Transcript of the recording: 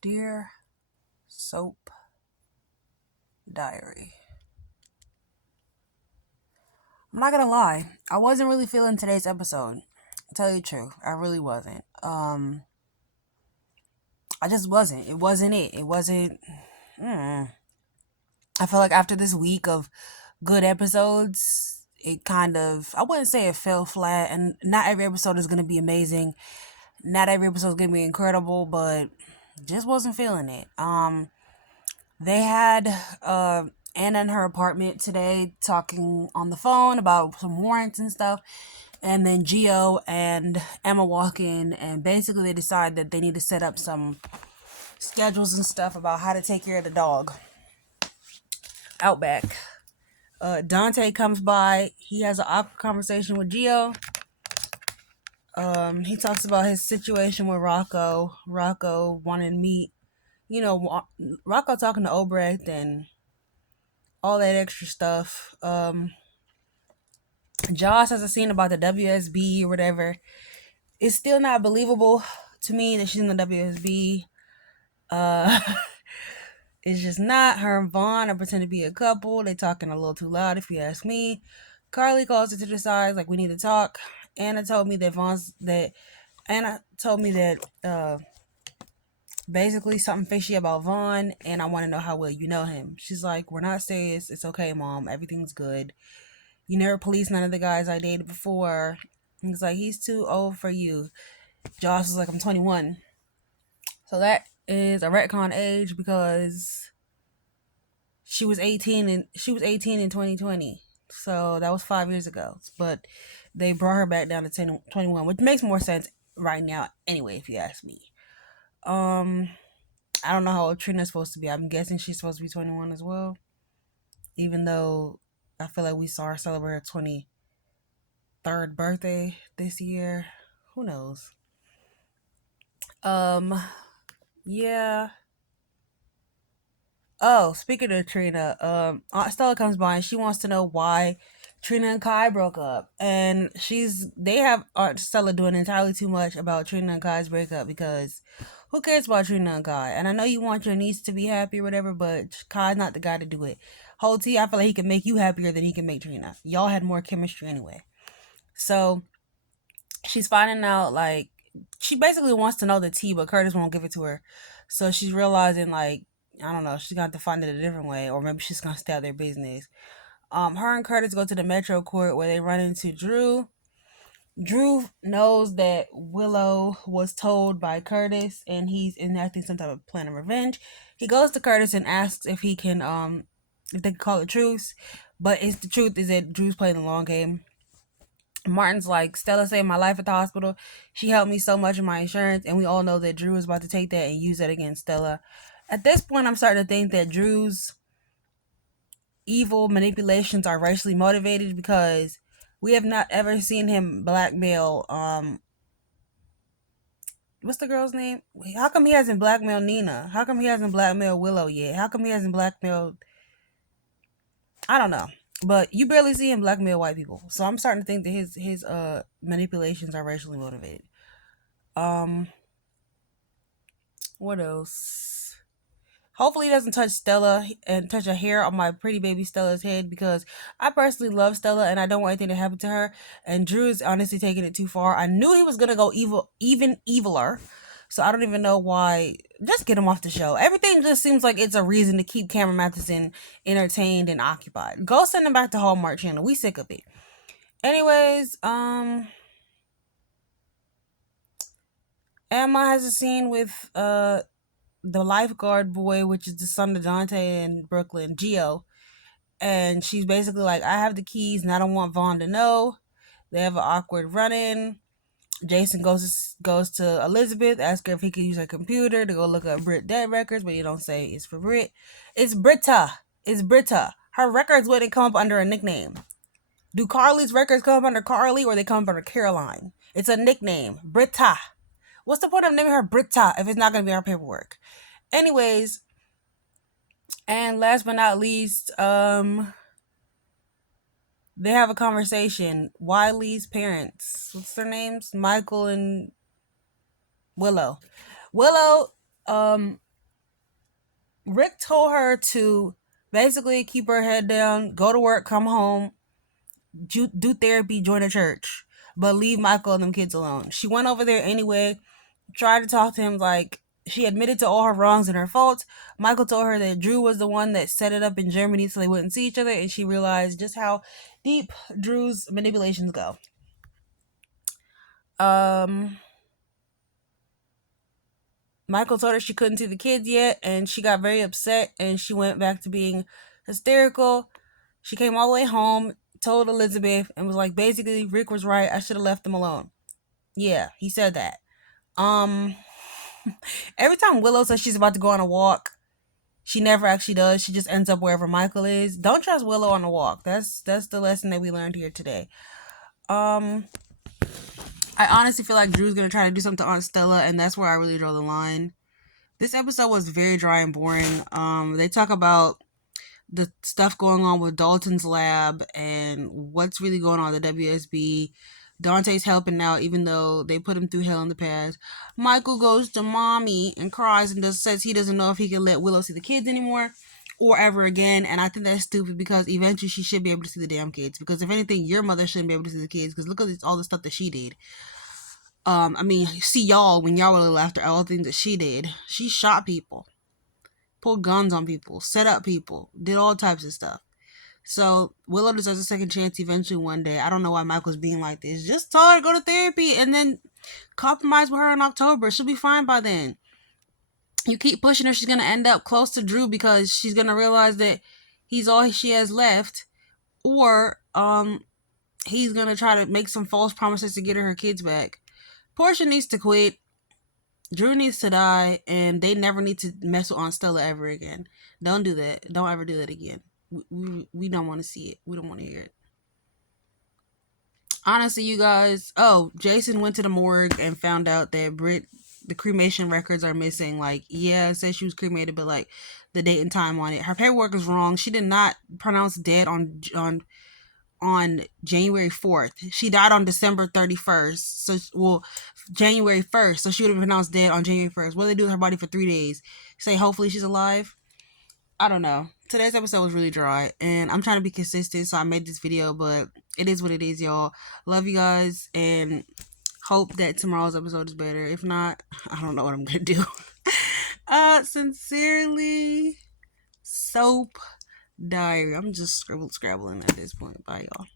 Dear Soap Diary. I'm not gonna lie, I wasn't really feeling today's episode. To tell you the truth, I really wasn't. I just wasn't. It wasn't it. It wasn't. Mm. I feel like after this week of good episodes, it kind of, I wouldn't say it fell flat, and not every episode is gonna be amazing. Not every episode is gonna be incredible, but just wasn't feeling it. They had Anna in her apartment today talking on the phone about some warrants and stuff. And then Gio and Emma walk in, and basically they decide that they need to set up some schedules and stuff about how to take care of the dog out back. Dante comes by. He has an awkward conversation with Gio. He talks about his situation with Rocco. Rocco wanted to meet, Rocco talking to Obrecht and all that extra stuff. Joss has a scene about the WSB or whatever. It's still not believable to me that she's in the WSB. Uh, it's just not. Her and Vaughn are pretending to be a couple. They talking a little too loud, if you ask me. Carly calls her to the side, like, we need to talk. Anna told me that basically something fishy about Vaughn, and I want to know how well you know him. She's like, we're not serious. It's okay, Mom. Everything's good. You never policed none of the guys I dated before. He's like, he's too old for you. Joss is like, I'm 21. So that is a retcon age because she was 18 in 2020. So that was 5 years ago. But they brought her back down to 21, which makes more sense right now anyway, if you ask me. I don't know how old Trina's supposed to be. I'm guessing she's supposed to be 21 as well. Even though I feel like we saw her celebrate her 23rd birthday this year. Who knows? Yeah. Oh, speaking of Trina, Aunt Stella comes by and she wants to know why Trina and Kai broke up. And they have Aunt Stella doing entirely too much about Trina and Kai's breakup because who cares about Trina and Kai? And I know you want your niece to be happy or whatever, but Kai's not the guy to do it. Whole T, I feel like he can make you happier than he can make Trina. Y'all had more chemistry anyway. So she's finding out, like, she basically wants to know the tea, but Curtis won't give it to her. So she's realizing, like, I don't know, she's gonna have to find it a different way, or maybe she's gonna stay out their business. Her and Curtis go to the Metro Court where they run into Drew. Drew knows that Willow was told by Curtis, and he's enacting some type of plan of revenge. He goes to Curtis and asks if he can, if they can call it truce, but it's the truth is that Drew's playing the long game. Martin's like, Stella saved my life at the hospital. She helped me so much in my insurance, and we all know that Drew is about to take that and use that against Stella. At this point, I'm starting to think that Drew's evil manipulations are racially motivated because we have not ever seen him blackmail what's the girl's name? How come he hasn't blackmailed Nina? How come he hasn't blackmailed Willow yet? How come he hasn't blackmailed, I don't know. But you barely see him blackmail white people. So I'm starting to think that his manipulations are racially motivated. Um what else? Hopefully he doesn't touch Stella and touch a hair on my pretty baby Stella's head because I personally love Stella and I don't want anything to happen to her. And Drew is honestly taking it too far. I knew he was gonna go evil, even eviler. So I don't even know why. Just get him off the show. Everything just seems like it's a reason to keep Cameron Matheson entertained and occupied. Go send him back to Hallmark Channel. We sick of it. Anyways, Emma has a scene with the lifeguard boy, which is the son of Dante in Brooklyn, Gio. And she's basically like, I have the keys and I don't want Vaughn to know. They have an awkward run-in. Jason goes to Elizabeth, asks her if he can use her computer to go look up Brit dead records, but you don't say it's for Brit. It's Britta. It's Britta. Her records wouldn't come up under a nickname. Do Carly's records come up under Carly or they come up under Caroline? It's a nickname. Britta. What's the point of naming her Britta if it's not going to be on paperwork? Anyways, and last but not least, they have a conversation. Wiley's parents, what's their names? Michael and Willow. Willow Rick told her to basically keep her head down, go to work, come home, do therapy, join a church, but leave Michael and them kids alone. She went over there anyway, tried to talk to him like she admitted to all her wrongs and her faults. Michael told her that Drew was the one that set it up in Germany so they wouldn't see each other, and she realized just how deep Drew's manipulations go. Michael told her she couldn't see the kids yet, and she got very upset, and she went back to being hysterical. She came all the way home, told Elizabeth, and was like, basically, Rick was right. I should have left them alone. Yeah, he said that. Every time Willow says she's about to go on a walk, she never actually does. She just ends up wherever Michael is. Don't trust Willow on a walk. That's the lesson that we learned here today. I honestly feel like Drew's gonna try to do something to Aunt Stella, and that's where I really draw the line. This episode was very dry and boring. They talk about the stuff going on with Dalton's lab and what's really going on at the WSB. Dante's helping out even though they put him through hell in the past. Michael goes to mommy and cries and says he doesn't know if he can let Willow see the kids anymore or ever again. And I think that's stupid because eventually she should be able to see the damn kids. Because if anything, your mother shouldn't be able to see the kids because look at all the stuff that she did. See y'all when y'all were little after all the things that she did. She shot people, pulled guns on people, set up people, did all types of stuff. So Willow deserves a second chance eventually one day. I don't know why Michael's being like this. Just tell her to go to therapy and then compromise with her in October. She'll be fine by then. You keep pushing her, she's going to end up close to Drew because she's going to realize that he's all she has left. Or he's going to try to make some false promises to get her kids back. Portia needs to quit. Drew needs to die, and they never need to mess with Aunt Stella ever again. Don't do that. Don't ever do that again. We don't want to see it. We don't want to hear it. Honestly, you guys. Oh, Jason went to the morgue and found out that the cremation records are missing. Like, yeah, it says she was cremated, but like the date and time on it. Her paperwork is wrong. She did not pronounce dead on January 4th. She died on December 31st. January 1st. So she would have been pronounced dead on January 1st. What do they do with her body for 3 days? Say hopefully she's alive? I don't know. Today's episode was really dry, and I'm trying to be consistent, so I made this video, but it is what it is, y'all. Love you guys, and hope that tomorrow's episode is better. If not, I don't know what I'm gonna do. Sincerely, Soap Diary. I'm just scrabbling at this point. Bye, y'all.